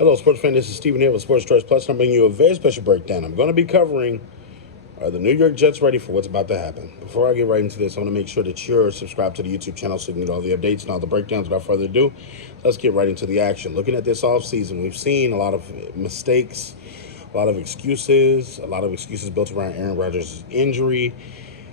Hello, sports fan. This is Stephen here with Sports Choice Plus. I'm bringing you a very special breakdown. I'm going to be covering the New York Jets ready for what's about to happen. Before I get right into this, I want to make sure that you're subscribed to the YouTube channel so you can get all the updates and all the breakdowns. Without further ado, let's get right into the action. Looking at this offseason, we've seen a lot of mistakes, a lot of excuses built around Aaron Rodgers' injury.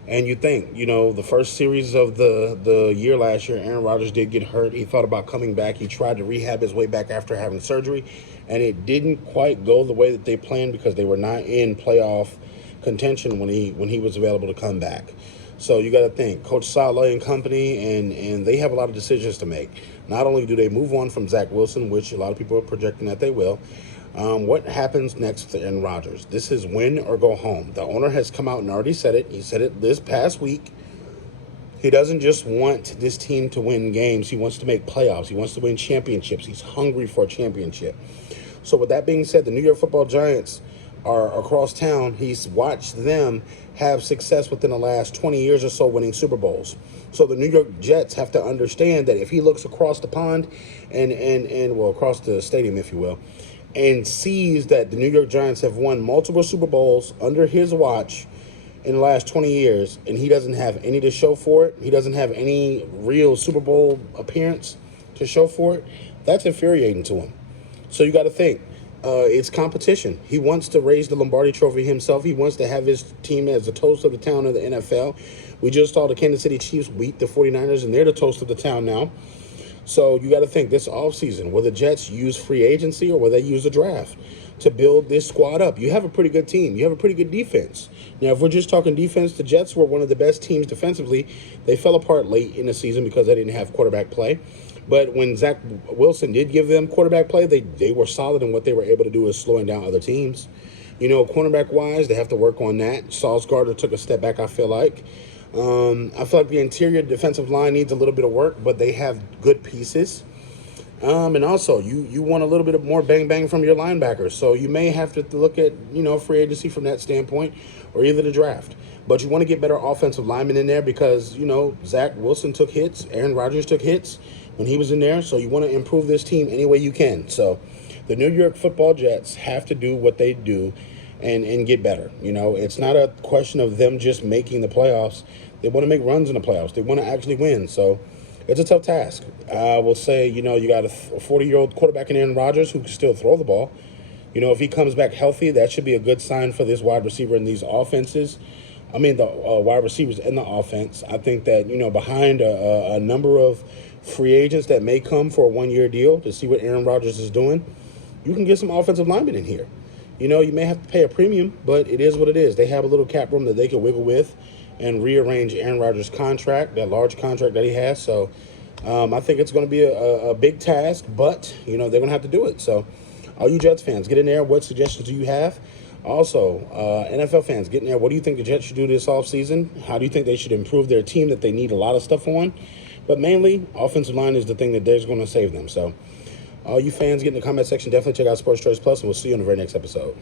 And you think, the first series of the year last year, Aaron Rodgers did get hurt. He thought about coming back. He tried to rehab his way back after having surgery, and it didn't quite go the way that they planned because they were not in playoff contention when he was available to come back. So you got to think, Coach Saleh and company, and they have a lot of decisions to make. Not only do they move on from Zach Wilson, which a lot of people are projecting that they will, what happens next with Aaron Rodgers? This is win or go home. The owner has come out and already said it. He said it this past week. He doesn't just want this team to win games. He wants to make playoffs. He wants to win championships. He's hungry for a championship. So with that being said, the New York Football Giants are across town. He's watched them have success within the last 20 years or so winning Super Bowls. So the New York Jets have to understand that if he looks across the pond and across the stadium, if you will, and sees that the New York Giants have won multiple Super Bowls under his watch in the last 20 years, and he doesn't have any to show for it, he doesn't have any real Super Bowl appearance to show for it, that's infuriating to him. So you got to think, it's competition. He wants to raise the Lombardi Trophy himself. He wants to have his team as the toast of the town of the NFL. We just saw the Kansas City Chiefs beat the 49ers, and they're the toast of the town now. So you got to think this offseason, will the Jets use free agency or will they use the draft to build this squad up? You have a pretty good team. You have a pretty good defense. Now, if we're just talking defense, the Jets were one of the best teams defensively. They fell apart late in the season because they didn't have quarterback play. But when Zach Wilson did give them quarterback play, they were solid, and what they were able to do is slowing down other teams. Cornerback-wise, they have to work on that. Sauce Gardner took a step back, I feel like. I feel like the interior defensive line needs a little bit of work, but they have good pieces. And also, you want a little bit of more bang from your linebackers. So you may have to look at, free agency from that standpoint or either the draft. But you want to get better offensive linemen in there because, Zach Wilson took hits. Aaron Rodgers took hits when he was in there. So you want to improve this team any way you can. So the New York Football Jets have to do what they do and get better. It's not a question of them just making the playoffs. They want to make runs in the playoffs. They want to actually win. So it's a tough task. I will say, you got a 40-year-old quarterback in Aaron Rodgers who can still throw the ball. If he comes back healthy, that should be a good sign for this wide receiver in these offenses. The wide receivers in the offense. I think that, behind a number of free agents that may come for a one-year deal to see what Aaron Rodgers is doing, you can get some offensive linemen in here. You may have to pay a premium, but it is what it is. They have a little cap room that they can wiggle with and rearrange Aaron Rodgers' contract, that large contract that he has. So I think it's going to be a big task, but, they're going to have to do it. So all you Jets fans, get in there. What suggestions do you have? Also, NFL fans, get in there. What do you think the Jets should do this offseason? How do you think they should improve their team that they need a lot of stuff on? But mainly, offensive line is the thing that there's going to save them. So all you fans, get in the comment section. Definitely check out Sports Choice Plus, and we'll see you in the very next episode.